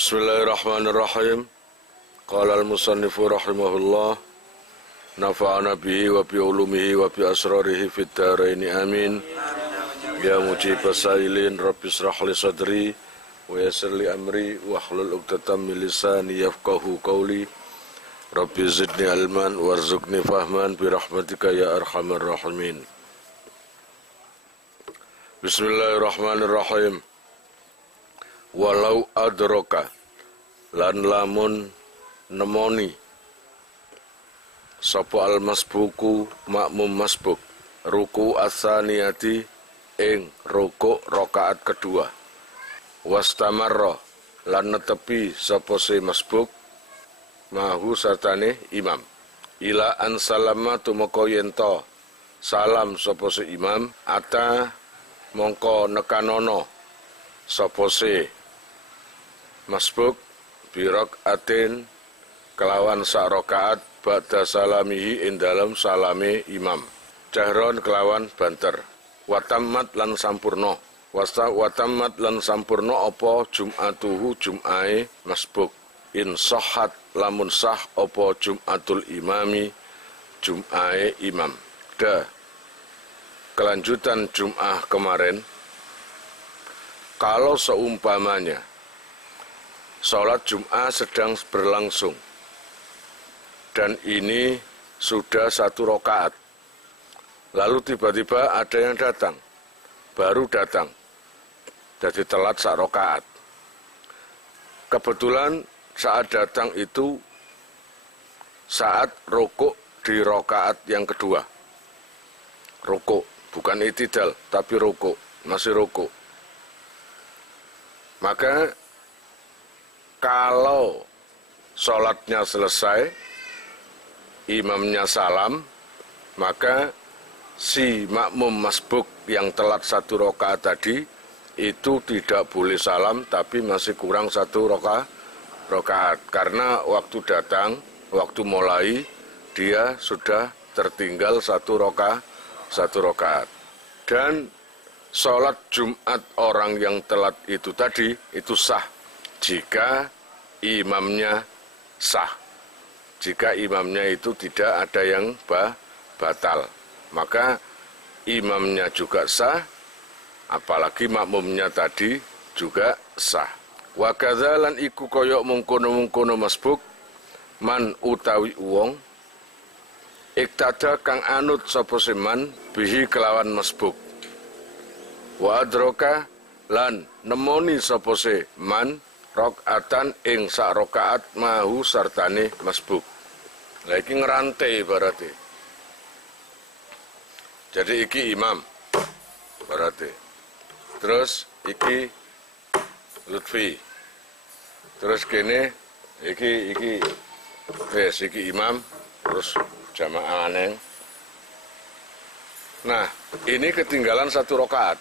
Bismillahirrahmanirrahim. Qala al-musannifu rahimahullah, nafa'ana bihi wa bi ulumihi wa bi asrarihi fid dharaini amin. Ya mujibas sailin rabbi israh li sadri wa yassir li amri wa hlul 'uqdatam min lisani yafqahu qawli. Rabbi zidni ilman warzuqni fahman bi rahmatika ya arhamar rahimin. Bismillahirrahmanirrahim. Walau adroka lan lamun nemoni sapa al masbuku makmum masbuk ruku asaniyati ing rukuk rakaat kedua wastamarra lan netepi sapa si masbuk mahu sartane imam ila an salama tumeka yen to salam sapa si imam ata mongko nekanono sapa si masbuk birok atin kelawan sak rakaat ba'da salamihi ing dalem salame imam jahron kelawan banter watammat lan sampurna watammat lan sampurna apa jum'atuhu jum'ae masbuk in sahhat lamun sah apa jum'atul imami jum'ae imam. Kelanjutan jum'ah kemarin, kalau seumpamanya sholat Jum'ah sedang berlangsung dan ini sudah 1 rakaat, lalu tiba-tiba ada yang datang, baru datang, jadi telat 1 rakaat. Kebetulan saat datang itu saat rukuk di rakaat yang kedua, rukuk bukan i'tidal tapi rukuk, masih rukuk. Maka kalau sholatnya selesai, imamnya salam, maka si makmum masbuk yang telat 1 rakaat tadi itu tidak boleh salam, tapi masih kurang 1 rakaat. Karena waktu datang, waktu mulai, dia sudah tertinggal 1 rakaat. Dan sholat Jumat orang yang telat itu tadi, itu sah jika imamnya sah. Jika imamnya itu tidak ada yang batal, maka imamnya juga sah, apalagi makmumnya tadi juga sah. Wa kadzalan iku koyok mungkono-mungkono masbuk man utawi wong iktada kang anut sapa seman bihi kelawan masbuk. Wa adroka lan nemoni sapa se man rakaatan ing sak rakaat mahu sartane masbuk. Lah iki ngrantai berarti. Jadi iki imam berarti. Terus iki Lutfi. Terus kene iki wes iki imam, terus jamaah aneng. Nah, ini ketinggalan 1 rakaat.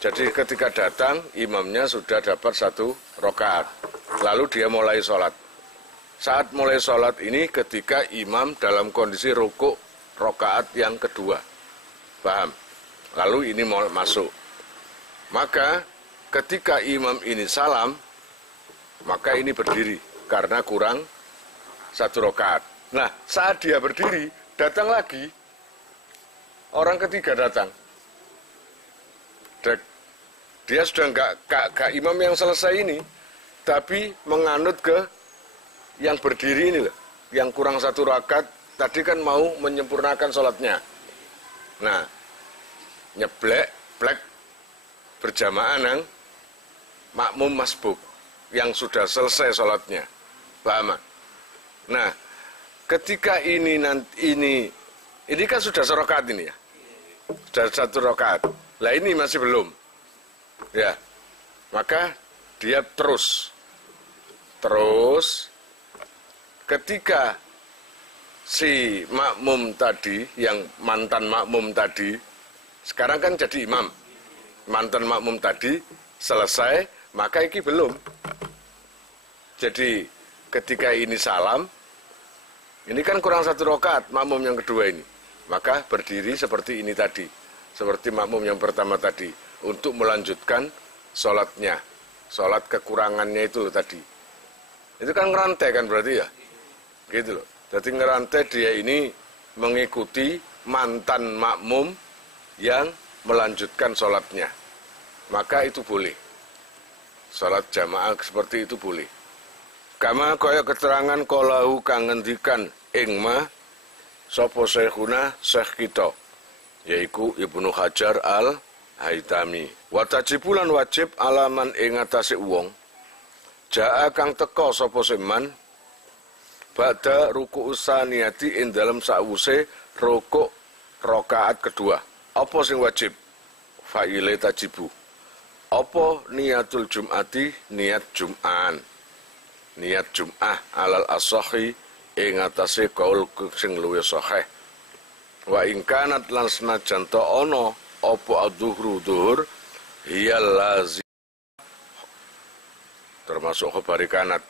Jadi ketika datang, imamnya sudah dapat 1 rakaat. Lalu dia mulai sholat. Saat mulai sholat ini ketika imam dalam kondisi rukuk rakaat yang kedua. Paham? Lalu ini mau masuk. Maka ketika imam ini salam, maka ini berdiri. Karena kurang 1 rakaat. Nah, saat dia berdiri, datang lagi. Orang ketiga datang. Dia sudah enggak imam yang selesai ini, tapi menganut ke yang berdiri ini loh, yang kurang 1 rakaat, tadi kan mau menyempurnakan sholatnya. Nah, nyeblek, plek, berjamaah nang makmum masbuk, yang sudah selesai sholatnya. Paham? Nah, ketika ini kan sudah 1 rakaat ini ya, sudah 1 rakaat. Lah ini masih belum. Ya, maka dia terus ketika si makmum tadi, yang mantan makmum tadi, sekarang kan jadi imam, mantan makmum tadi selesai, maka ini belum. Jadi ketika ini salam, ini kan kurang 1 rakaat makmum yang kedua ini, maka berdiri seperti ini tadi, seperti makmum yang pertama tadi, untuk melanjutkan sholatnya. sholat kekurangannya itu loh tadi. Itu kan ngerantai kan berarti ya, gitu loh. Jadi ngerantai dia ini mengikuti mantan makmum yang melanjutkan sholatnya, maka itu boleh. Sholat jamaah seperti itu boleh. Kama kaya keterangan kolahu kang ngendikan ing ma sapa syekhuna syekh kita, yaiku Ibnu Hajar al-Haitami. Wa tajibulan wajib alaman ing atase wong jaa kang teka sapa seman ba'da ruku' usaniyati ing dalem sawuse rukuk rakaat kedua. Apa sing wajib? Fa'ile tajibu. Apa niatul jum'ati, niat jum'an. Niat jum'ah alal asahi ing atase kaul sing luwih sahih. Wa ing kanat lan senajan ta ana apa adzuhru dhuhur hiya lazim termasuk khabari kanat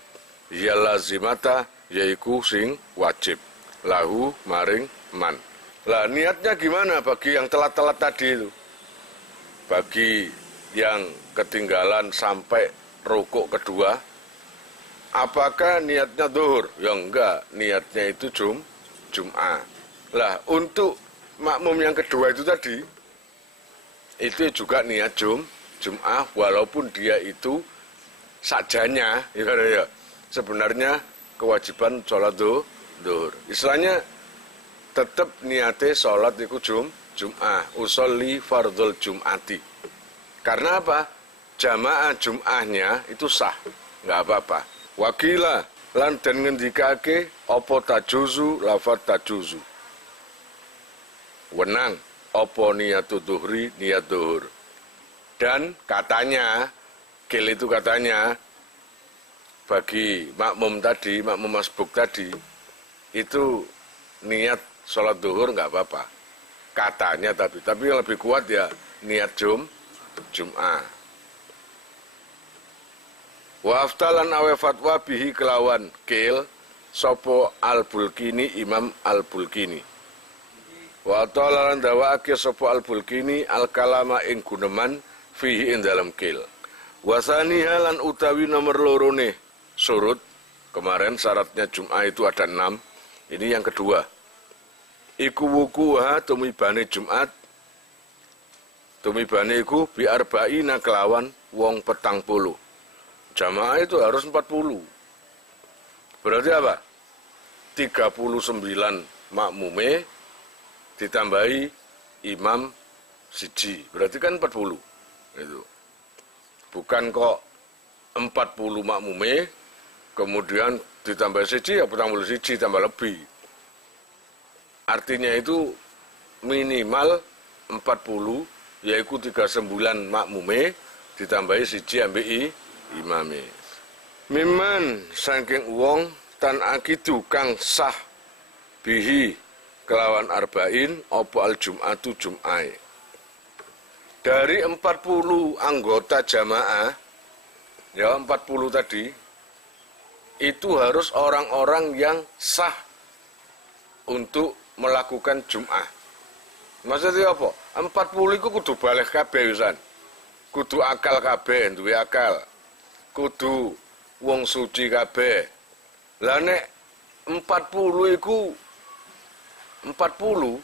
hiya lazimata yaiku sing wajib lahu maring man. Lah niatnya gimana bagi yang telat-telat tadi itu? Bagi yang ketinggalan sampai rukuk kedua, apakah niatnya zuhur? Ya enggak, niatnya itu Jum'ah. Lah untuk makmum yang kedua itu tadi, itu juga niat Jum'ah walaupun dia itu sajanya, ya, sebenarnya kewajiban sholat zuhur. Istilahnya tetap niate sholat itu Jum'ah, usolli fardhul Jum'ati. Karena apa? Jamaah Jum'ahnya itu sah, nggak apa-apa. Wakila lan den ngendikake apa tajuzu lafat tajuzu. Wenang apa niatu dhuhri niat dhuhur. Dan katanya, kil itu katanya bagi makmum tadi, makmum masbuk tadi itu niat sholat dhuhur nggak apa-apa. Katanya tapi yang lebih kuat ya niat Jum'ah. Wa aftalan awe fatwa bihi kelawan kil sopo al-Bulkini Imam al-Bulkini. Wa ta'ala dawaake sopo al-Bulkini al-kalama ing guneman fihi ing dalam kil. Wasaniha lan utawi nomor lorone surut. Kemarin syaratnya Jum'ah itu ada 6. Ini yang kedua. Iku wukuha tumibane Jum'at. Tumibane iku bi arba'ina kelawan wong 40. Jamaah itu harus 40. Berarti apa? 39 makmume ditambahi imam siji. Berarti kan 40. Itu. Bukan kok 40 makmume kemudian ditambah siji ya 40 siji tambah lebih. Artinya itu minimal 40 yaitu 39 makmume ditambahi siji ambek imame. Miman saking wong tan akidu kang sah bihi kelawan arba'in apa al jum'atu jum'ai. Dari 40 anggota jamaah, ya 40 tadi, itu harus orang-orang yang sah untuk melakukan jum'ah. Maksudnya apa? 40 itu kudu balik kabeh wisan. Kudu akal kabeh, duwe akal. Kudu wong suci kabeh. Lah nek 40 iku 40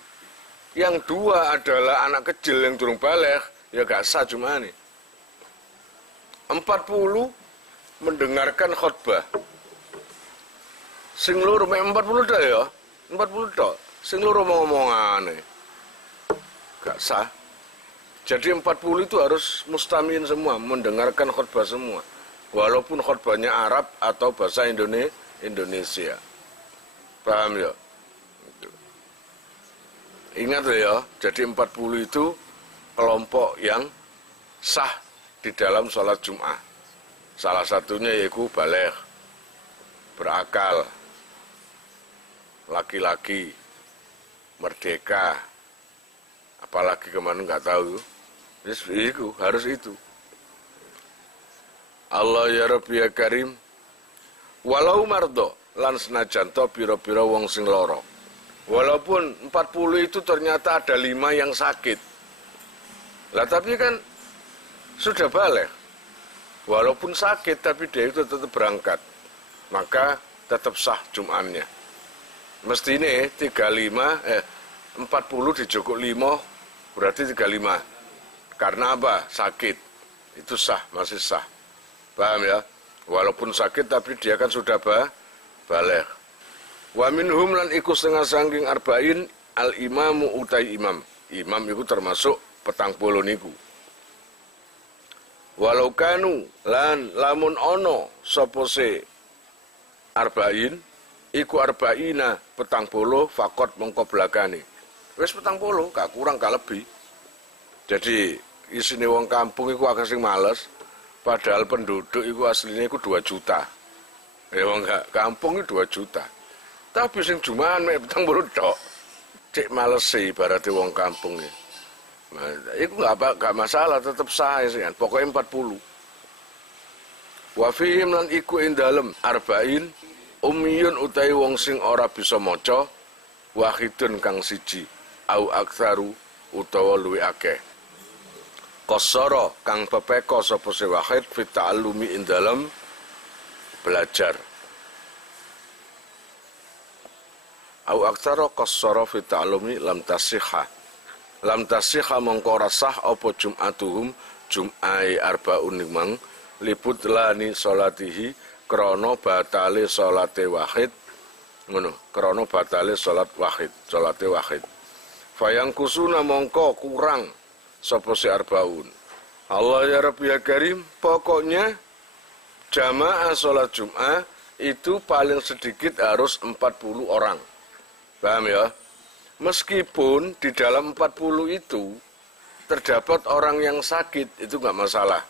yang 2 adalah anak kecil yang durung balik, ya gak sah jum'ane. 40 mendengarkan khutbah. Sing loro mek 40 tok ya. 40 tok. Sing loro ngomongane. Gak sah. Jadi 40 itu harus mustamiin semua, mendengarkan khutbah semua. Walaupun khutbahnya Arab atau bahasa Indonesia. Paham ya? Ingat ya, jadi 40 itu kelompok yang sah di dalam sholat Jum'ah. Salah satunya yaitu baligh, berakal, laki-laki, merdeka, apalagi kemana nggak tahu. Itu harus itu. Allah ya Rabbi ya Karim. Walau mardo lan senajan to pira-pira wong sing lara. Walaupun 40 itu ternyata ada 5 yang sakit. Lah tapi kan sudah balik. walaupun sakit tapi dia itu tetap berangkat, maka tetap sah Jum'ahnya. Mesti ini 40 dijukuk 5 berarti 35. Karena apa? Sakit. Itu sah, masih sah. Paham ya? Walaupun sakit tapi dia kan sudah baligh. Wa minhum lan iku setengah sangking arba'in al imamu utai imam. Imam itu termasuk 40 niku. Walau kanu lan lamun ono sapa se arba'in iku arba'ina 40 fakot mongko blakane. Wis 40 gak kurang gak lebih. Jadi isine wong kampung iku akeh sing males, padahal penduduk iku aslinya iku 2 juta. Ya wong kampung itu 2 juta. Tapi sing Jumaan mek 40 tok. Cek males sih ibaratnya wong kampung ya. Nah, itu gak masalah, tetap sah sih kan. Pokoknya 40. Wa fihim lan iku ing dalem arba'in ummiyun utai wong sing ora bisa maca, wahidun kang siji au aktsaru utawa luwih akeh. Qasara kang pepeko sapa se wahid fit ta'allumi ing dalem belajar. Au aktsaru qasara fit ta'allumi lam tasihha. Lam tasihha mongko ora sah apa jum'atuhum jum'ai arbaun nimang liput lani salatihi krana batale salate wahid ngono krana batale salat wahid salate wahid fayang kusuna mongko kurang sapa si arbaun. Allah ya Rabbi ya Karim, pokoknya jamaah salat Jum'ah itu paling sedikit harus 40 orang. Paham ya? Meskipun di dalam 40 itu terdapat orang yang sakit, itu nggak masalah.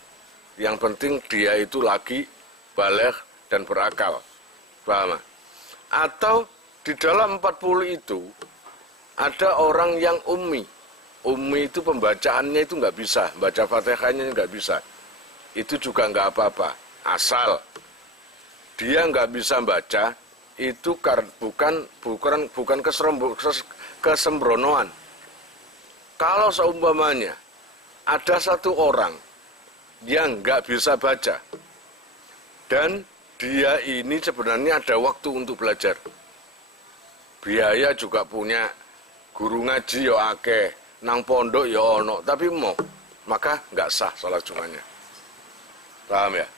Yang penting dia itu lagi baligh dan berakal. Paham? Atau di dalam 40 itu ada orang yang ummi. Ummi itu pembacaannya itu nggak bisa, baca Fatihahnya nggak bisa. Itu juga nggak apa-apa. Asal dia nggak bisa baca, itu bukan kesembronoan. Kalau seumpamanya ada satu orang yang nggak bisa baca dan dia ini sebenarnya ada waktu untuk belajar, biaya juga punya, guru ngaji ya akeh, nang pondok ya ono, tapi maka nggak sah salat Jum'ahnya. Paham ya?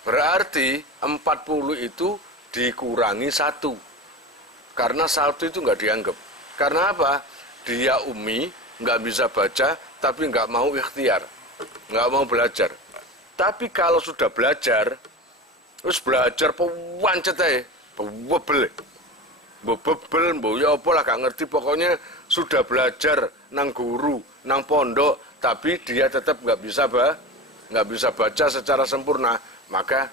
Berarti 40 itu dikurangi 1. Karena 1 itu nggak dianggap. Karena apa? Dia ummi, nggak bisa baca, tapi nggak mau ikhtiar, nggak mau belajar. Tapi kalau sudah belajar, terus belajar pewancet aja, pewebel, ya apa lah gak ngerti, pokoknya sudah belajar nang guru, nang pondok, tapi dia tetap nggak bisa baca secara sempurna, maka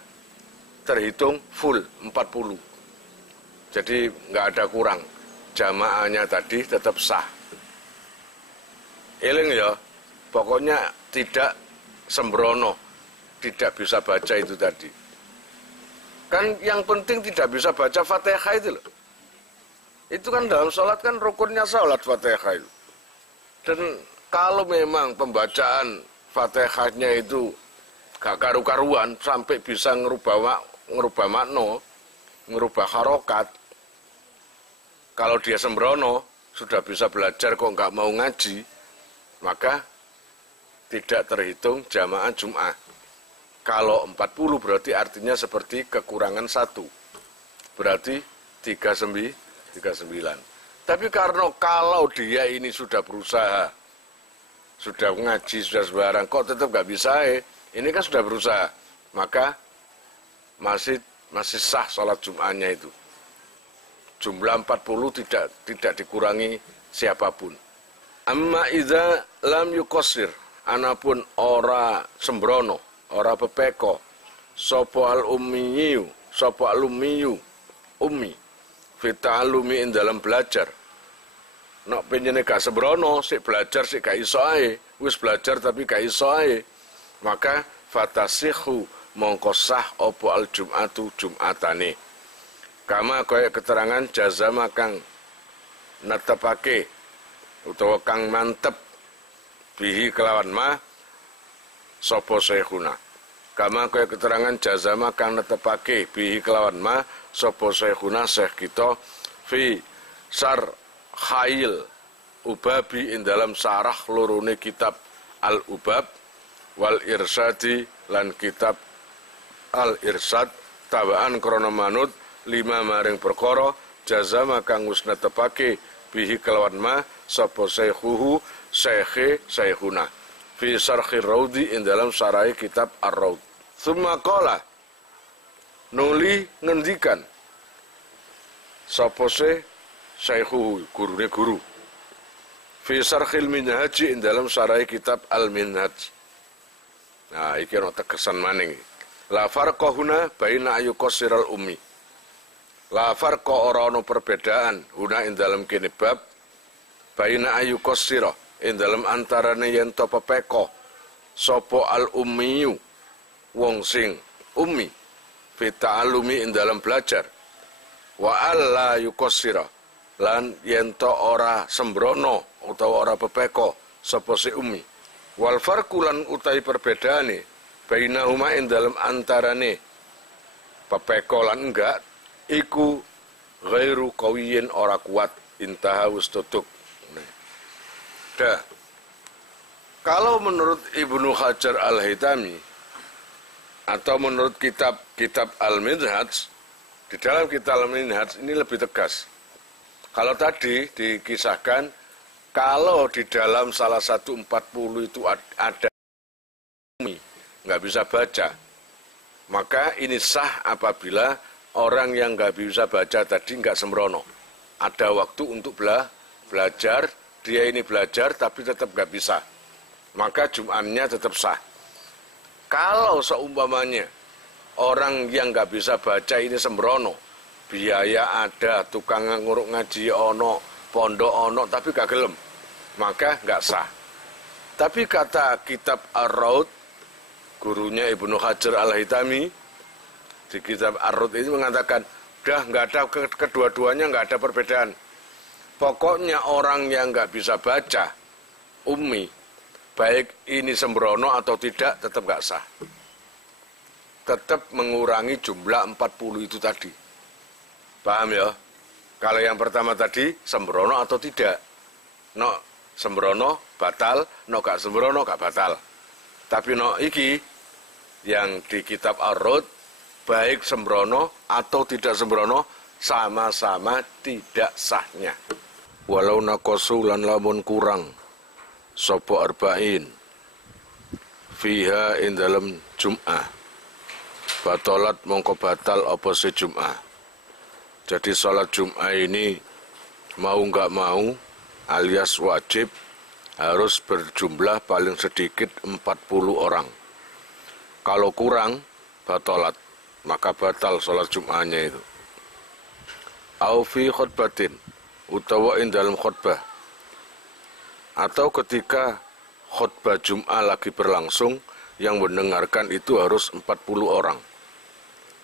terhitung full 40. Jadi nggak ada kurang, jamaahnya tadi tetap sah. Eling ya, pokoknya tidak sembrono, tidak bisa baca itu tadi. Kan yang penting tidak bisa baca Fatihah itu loh. Itu kan dalam sholat kan rukunnya sholat Fatihah itu. Dan kalau memang pembacaan Fatihahnya itu gak karu-karuan sampai bisa ngerubah makna, ngerubah harokat. Kalau dia sembrono, sudah bisa belajar kok nggak mau ngaji, maka tidak terhitung jamaah Jum'ah. Kalau 40 berarti artinya seperti kekurangan 1. Berarti 39. Tapi karena kalau dia ini sudah berusaha, sudah ngaji, sudah sembarang, kok tetap nggak bisa ini kan sudah berusaha, maka masih sah sholat Jum'ahnya itu. Jumlah 40 tidak dikurangi siapapun. Amma idza lam yukosir, anapun ora sembrono, ora pepeko, sopo al ummiyu, ummi, fita'alumi in dalam belajar. Nak penjene gak sembrono, sik belajar sik gak iso ae, wis belajar tapi gak iso ae, maka fatasihu mongko sah opo al jum'atu jum'atane. Kama kaya keterangan jazama kang netepake utawa kang mantep bihi kelawan ma sapa syekhuna kama kaya keterangan jazama kang netepake bihi kelawan ma sapa syekhuna syekh kita fi sar khail ubabi ing dalam sarah lorone kitab al ubab wal irsadi lan kitab al irsad tabaan krana manut lima maring perkara jazama kang wis netepake bihi kelawan ma sapa syekhuhu syekhe syekhuna fi sarkhir raudi ing dalam sarai kitab ar-raud. Summa qala nuli ngendikan sapa syekhuhu gurune guru fi sarkhil minhaj ing dalam sarai kitab al-minhaj. Nah iki ana tegesan maning la farqa huna baina ayu qasiral ummi. La farqa ora ana perbedaan huna ing dalam kene bab baina ayu qasira ing dalam antarane yen to pepeko sapa al ummiyu wong sing ummi fi ta'allumi ing dalam belajar wa alla yuqassira lan yen to ora sembrono utawa ora pepeko sapa si ummi wal farqu lan utahi perbedaane bainahuma ing dalam antarane pepeko lan enggak iku ghairu qawiyin ora kuat intaha wis tutuk. Dah. Kalau menurut Ibnu Hajar Al-Haytami atau menurut kitab Al-Minhaj, di dalam kitab Al-Minhaj ini lebih tegas. Kalau tadi dikisahkan kalau di dalam salah satu 40 itu ada nggak bisa baca, maka ini sah apabila orang yang nggak bisa baca tadi nggak sembrono. Ada waktu untuk belajar, dia ini belajar tapi tetap nggak bisa. Maka Jum'ahnya tetap sah. Kalau seumpamanya orang yang nggak bisa baca ini sembrono, biaya ada, tukang nguruk ngaji ono, pondok ono, tapi gak gelem, maka nggak sah. Tapi kata kitab Ar-Raud, gurunya Ibnu Hajar Al-Haytami, di kitab Ar-Raud ini mengatakan, udah nggak ada kedua-duanya nggak ada perbedaan. Pokoknya orang yang nggak bisa baca, ummi, baik ini sembrono atau tidak, tetap nggak sah. Tetap mengurangi jumlah 40 itu tadi. Paham ya? Kalau yang pertama tadi, sembrono atau tidak. No sembrono, batal. No gak sembrono, gak batal. Tapi no iki, yang di kitab Ar-Raud, baik sembrono atau tidak sembrono, sama-sama tidak sahnya. Walau nakosu lan lamun kurang sopo arba'in fiha in dalam Jum'ah batalat mongko batal apa se Jum'ah. Jadi sholat Jum'ah ini mau nggak mau alias wajib harus berjumlah paling sedikit 40 orang. Kalau kurang batalat, maka batal sholat Jum'ahnya itu. Au fi khutbatin, utawa in dalam khutbah, atau ketika khutbah Jum'ah lagi berlangsung, yang mendengarkan itu harus 40 orang.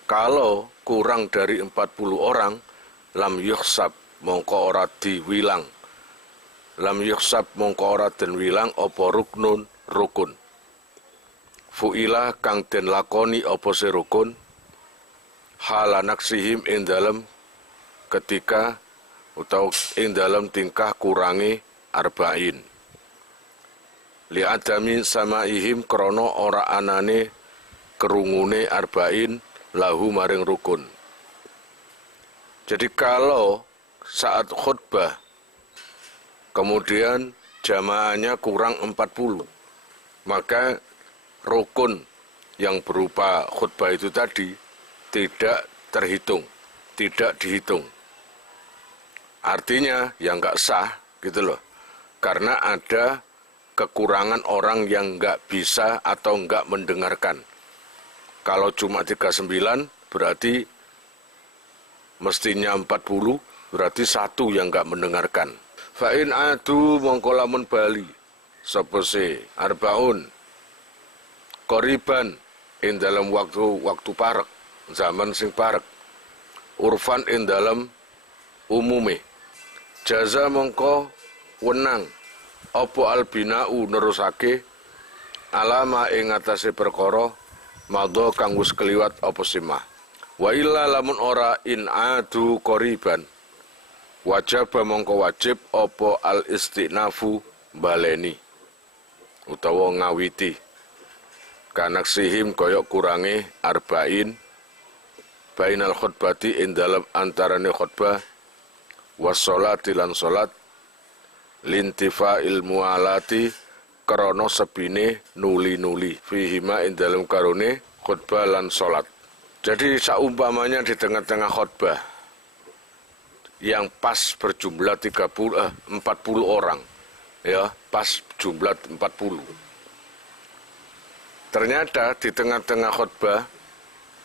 Kalau kurang dari 40 orang, lam yuhsab mongko ora diwilang. Lam yuhsab mongko ora den wilang apa ruknun rukun. Fu'ilah kang den lakoni apa se rukun, halanaksihim ing dalam ketika atau ing dalam tingkah kurangi arba'in. Li'adami samaihim krono ora anane kerungune arba'in lahu maring rukun. Jadi kalau saat khutbah kemudian jamaahnya kurang 40, maka rukun yang berupa khutbah itu tadi tidak terhitung, tidak dihitung. Artinya yang nggak sah gitu loh, karena ada kekurangan orang yang nggak bisa atau nggak mendengarkan. Kalau cuma 39 berarti mestinya 40, berarti satu yang nggak mendengarkan. Fa'in adu mongkolamun bali sopose arbaun koriban in dalam waktu parek, zaman sing parek, urfan in dalam umume, jaza mongko wenang opo albinau nerusake alama ing atase perkara madha kang wis kliwat apa simah. Wa illa lamun ora in adu qoriban wajib mongko wajib apa al istinafu baleni utawa ngawiti kanaksihim koyok kurangi arba'in bainal khutbati ing dalem antarane khutbah wassolati lan salat lintifa ilmu alati krana sepine nuli-nuli fihima ing dalem karone khutbah lan salat. Jadi saumpamanya di tengah-tengah khutbah yang pas berjumlah 40 orang, ya, pas jumlah 40. Ternyata di tengah-tengah khutbah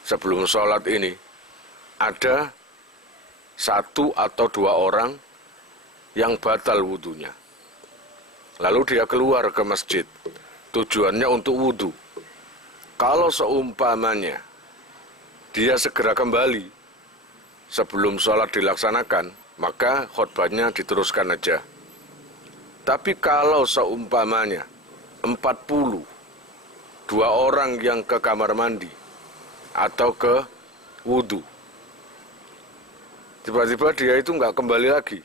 sebelum sholat ini ada 1 atau 2 orang yang batal wudunya. Lalu dia keluar ke masjid, tujuannya untuk wudu. Kalau seumpamanya dia segera kembali sebelum sholat dilaksanakan, maka khutbahnya diteruskan aja. Tapi kalau seumpamanya 40, 2 orang yang ke kamar mandi atau ke wudu, tiba-tiba dia itu nggak kembali lagi,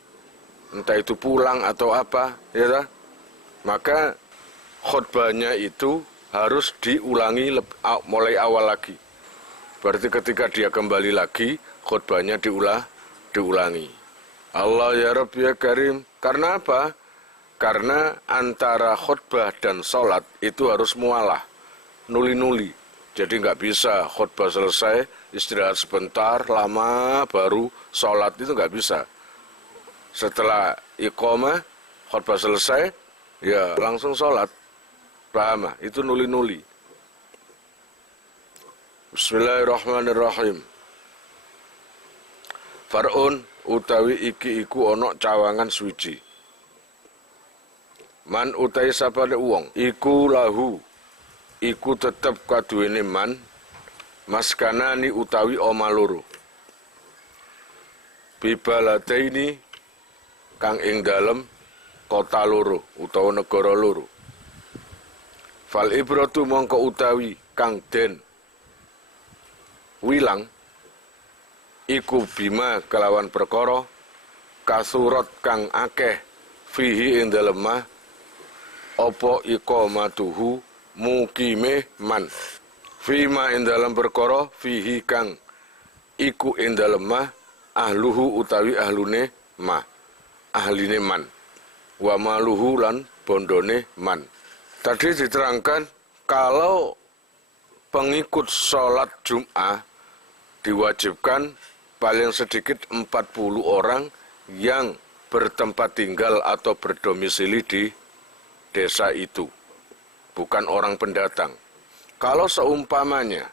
entah itu pulang atau apa, ya, maka khutbahnya itu harus diulangi mulai awal lagi. Berarti ketika dia kembali lagi, khutbahnya diulangi. Allah ya Rabb ya Karim. Karena apa? Karena antara khutbah dan sholat itu harus mualah, nuli-nuli. Jadi nggak bisa khutbah selesai, istirahat sebentar, lama, baru sholat, itu nggak bisa. Setelah iqamah, khutbah selesai, ya langsung sholat. Paham? Itu nuli-nuli. Bismillahirrahmanirrahim. Far'un utawi iki iku ana cawangan suci. Man utawi sapane wong iku lahu iku tetep kaduwene man maskanani utawi oma loro. Bibaladaini kang ing dalem kota loro utawa negara loro. Fal ibratu mongko utawi kang den wilang iku bima kelawan perkara kasurat kang akeh fihi ing dalem mah apa iqamatuhu mukime man fima ing dalem perkara fihi kang iku ing dalem mah ahluhu utawi ahlune ma ahline man wa maluhu lan bondone man. Tadi diterangkan kalau pengikut sholat Jum'ah diwajibkan paling sedikit 40 orang yang bertempat tinggal atau berdomisili di desa itu, bukan orang pendatang. Kalau seumpamanya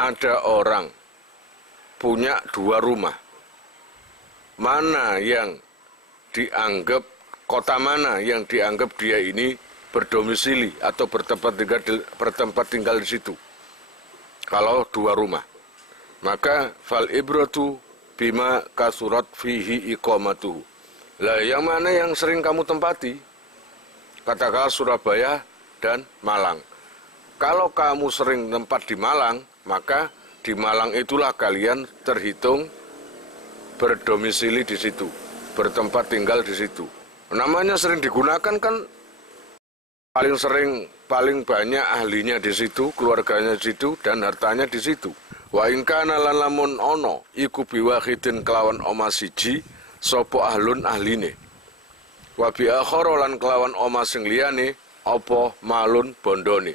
ada orang punya 2 rumah, mana yang dianggap, kota mana yang dianggap dia ini berdomisili atau bertempat tinggal di situ? Kalau 2 rumah, maka fal ibratu bima kasurat fihi iqamatuhu. Lah yang mana yang sering kamu tempati? Katakanlah Surabaya dan Malang. Kalau kamu sering tempat di Malang, maka di Malang itulah kalian terhitung berdomisili di situ, bertempat tinggal di situ. Namanya sering digunakan kan paling banyak ahlinya di situ, keluarganya di situ, dan hartanya di situ. Wa in kana lan lamun ono iku biwahidin kelawan oma siji sapa ahlun ahline. Wa bi akhara lan kelawan oma sing liyane apa malun bondone.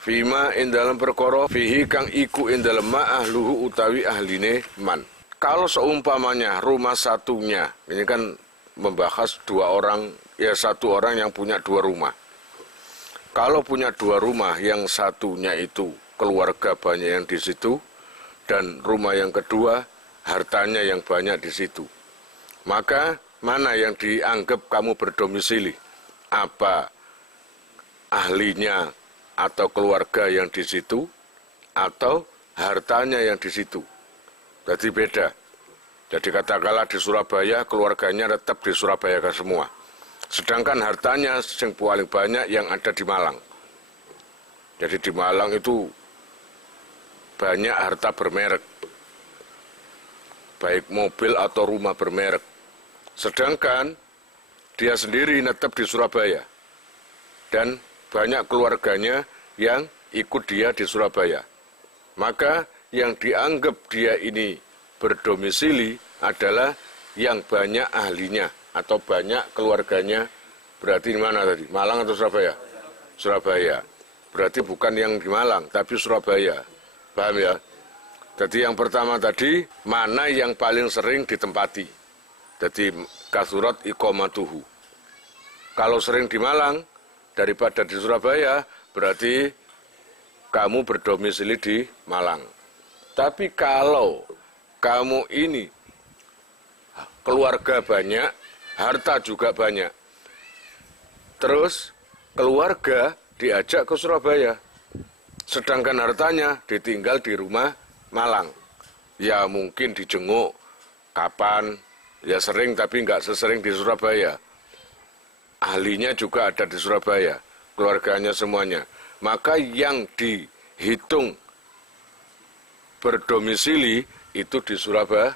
Fima ing dalem perkara fihi kang iku ing dalem ma ahluhu utawi ahline man. Kalau seumpamanya rumah satunya, ini kan membahas 2 orang, ya 1 orang yang punya 2 rumah. Kalau punya 2 rumah, yang satunya itu keluarga banyak yang di situ, dan rumah yang kedua hartanya yang banyak di situ. Maka mana yang dianggap kamu berdomisili? Apa ahlinya atau keluarga yang di situ, atau hartanya yang di situ? Jadi beda. Jadi katakanlah di Surabaya, keluarganya tetap di Surabaya kan semua. Sedangkan hartanya yang paling banyak yang ada di Malang. Jadi di Malang itu banyak harta bermerek, baik mobil atau rumah bermerek. Sedangkan dia sendiri netap di Surabaya. Dan banyak keluarganya yang ikut dia di Surabaya. Maka yang dianggap dia ini berdomisili adalah yang banyak ahlinya atau banyak keluarganya. Berarti di mana tadi? Malang atau Surabaya? Surabaya. Berarti bukan yang di Malang, tapi Surabaya. Paham ya? Jadi yang pertama tadi, mana yang paling sering ditempati? Jadi kasurat iqamatuhu. Kalau sering di Malang daripada di Surabaya, berarti kamu berdomisili di Malang. Tapi kalau kamu ini keluarga banyak, harta juga banyak, terus keluarga diajak ke Surabaya, sedangkan hartanya ditinggal di rumah Malang, ya mungkin dijenguk kapan, ya sering tapi nggak sesering di Surabaya. Ahlinya juga ada di Surabaya, keluarganya semuanya. Maka yang dihitung berdomisili itu di Surabaya.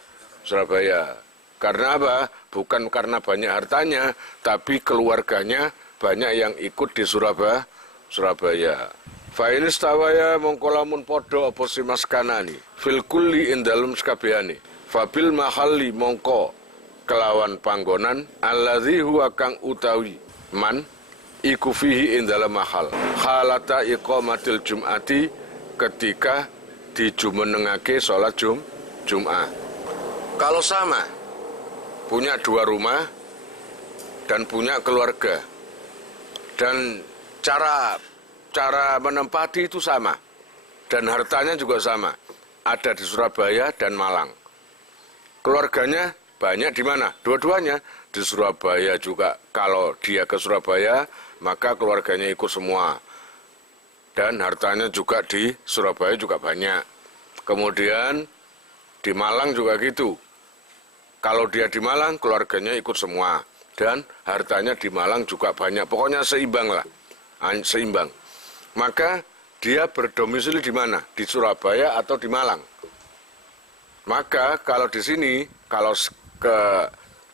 Karena apa? Bukan karena banyak hartanya, tapi keluarganya banyak yang ikut di Surabaya. Fainis tawaya mongkolamun podo apa si maskanani fil kulli ing dalem sekabehane fabil mahalli mongko kelawan panggonan alladzi huwa kang utawi man iku fihi ing dalem mahal halata iqamatil jum'ati ketika dijumenengake salat Jum'ah. Kalau sama punya dua rumah dan punya keluarga dan cara menempati itu sama dan hartanya juga sama, ada di Surabaya dan Malang. Keluarganya banyak di mana? Dua-duanya di Surabaya juga. Kalau dia ke Surabaya maka keluarganya ikut semua dan hartanya juga di Surabaya juga banyak. Kemudian di Malang juga gitu. Kalau dia di Malang keluarganya ikut semua dan hartanya di Malang juga banyak. Pokoknya seimbang lah, seimbang. Maka dia berdomisili di mana? Di Surabaya atau di Malang. Maka kalau di sini, kalau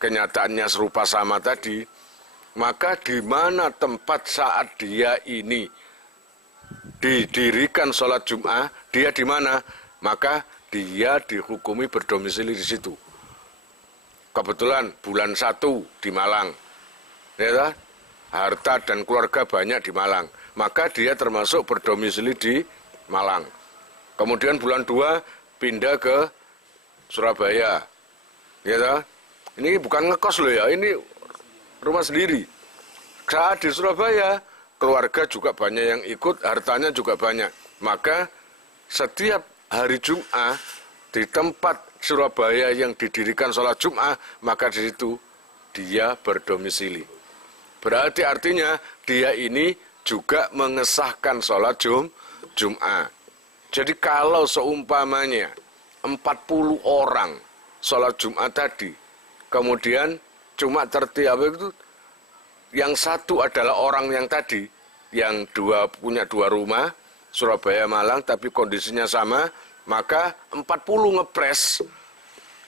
kenyataannya serupa sama tadi, maka di mana tempat saat dia ini didirikan sholat Jum'ah, dia di mana? Maka dia dihukumi berdomisili di situ. Kebetulan bulan 1 di Malang, ya, harta dan keluarga banyak di Malang, maka dia termasuk berdomisili di Malang. Kemudian bulan 2 pindah ke Surabaya, ya, ini bukan ngekos loh ya, ini rumah sendiri. Saat di Surabaya, keluarga juga banyak yang ikut, hartanya juga banyak. Maka setiap hari Jum'ah di tempat Surabaya yang didirikan sholat Jum'ah, maka di situ dia berdomisili. Berarti artinya dia ini juga mengesahkan sholat Jum'ah. Jadi kalau seumpamanya 40 orang sholat Jum'ah tadi, kemudian cuma tertiap itu, yang satu adalah orang yang tadi, yang punya dua rumah, Surabaya Malang, tapi kondisinya sama, maka 40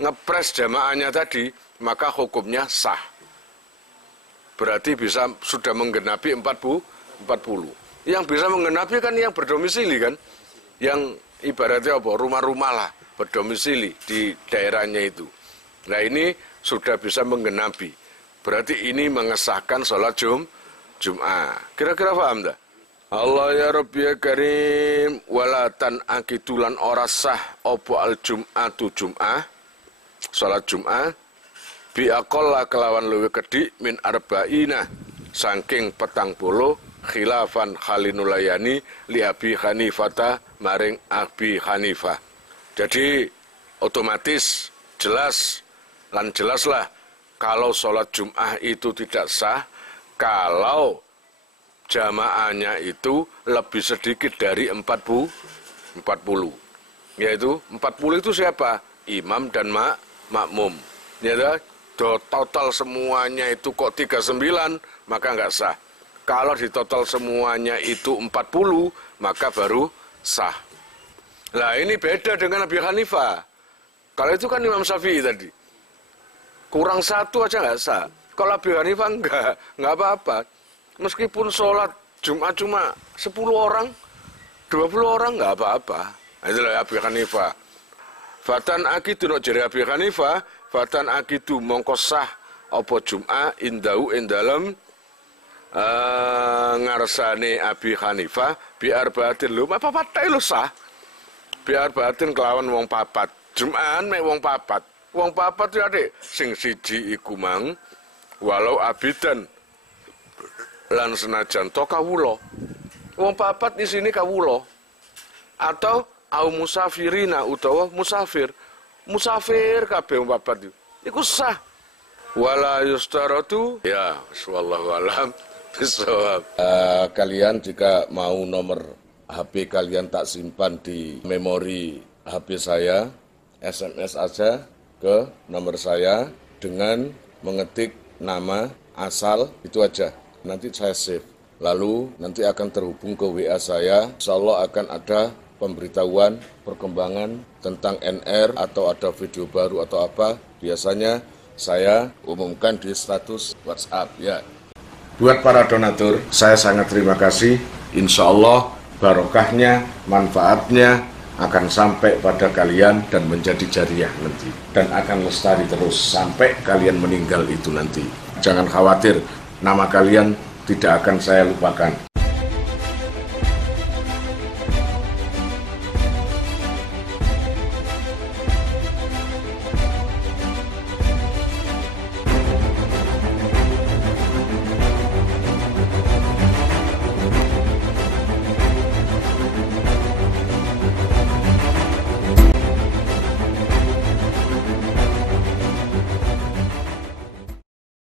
ngepres jamaahnya tadi, maka hukumnya sah. Berarti sudah menggenapi 40. Yang bisa menggenapi kan yang berdomisili kan, yang ibaratnya apa, rumah-rumah lah, berdomisili di daerahnya itu. Nah ini sudah bisa menggenapi. Berarti ini mengesahkan sholat Jum'ah. Kira-kira paham tak? Allah ya Rabbi ya Karim, walatan akitulan ora sah opo al Jum'atu Jum'ah, sholat Jum'ah, biakolla kelawan luwe kedik min arba'ina, saking 40 khilafan khalinulayani li Abi Hanifata maring Abi Hanifah. Jadi otomatis jelaslah kalau sholat Jum'ah itu tidak sah kalau jamaahnya itu lebih sedikit dari 40. Yaitu 40 itu siapa? Imam dan makmum. Ya, total semuanya itu kok 39, maka nggak sah. Kalau di total semuanya itu 40, maka baru sah. Nah ini beda dengan Abi Hanifah. Kalau itu kan Imam Syafi'i tadi. Kurang satu aja nggak sah. Kalau Abi Hanifah nggak apa-apa. Meskipun sholat Jumat cuma 10 orang, 20 orang nggak apa-apa. Itulah Abi Hanifah. Fatan akidu no jari Abi Hanifah, fatan akidu mongko sah apa Jumat indau indalem ngarsane Abi Hanifah biar batin lu apa patai lu sah. Biar batin kelawan wong papat. Jumat mek wong papat. Wong papat ya Dik, sing siji iku mang walau abidan lan senajan to kawula. Wong papat di sini kawula. Atau au musafirina utawa musafir. Musafir kabeh wong papat iku sah. Wala yustaratu ya wallahu alam bisawab. Kalian jika mau nomor HP kalian tak simpan di memori HP saya, SMS aja ke nomor saya dengan mengetik nama asal itu aja. Nanti saya save. Lalu nanti akan terhubung ke WA saya. Insya Allah akan ada pemberitahuan perkembangan tentang NR atau ada video baru atau apa. Biasanya saya umumkan di status WhatsApp ya. Buat para donatur, saya sangat terima kasih. Insya Allah barokahnya, manfaatnya akan sampai pada kalian dan menjadi jariah nanti. Dan akan lestari terus sampai kalian meninggal itu nanti. Jangan khawatir, nama kalian tidak akan saya lupakan.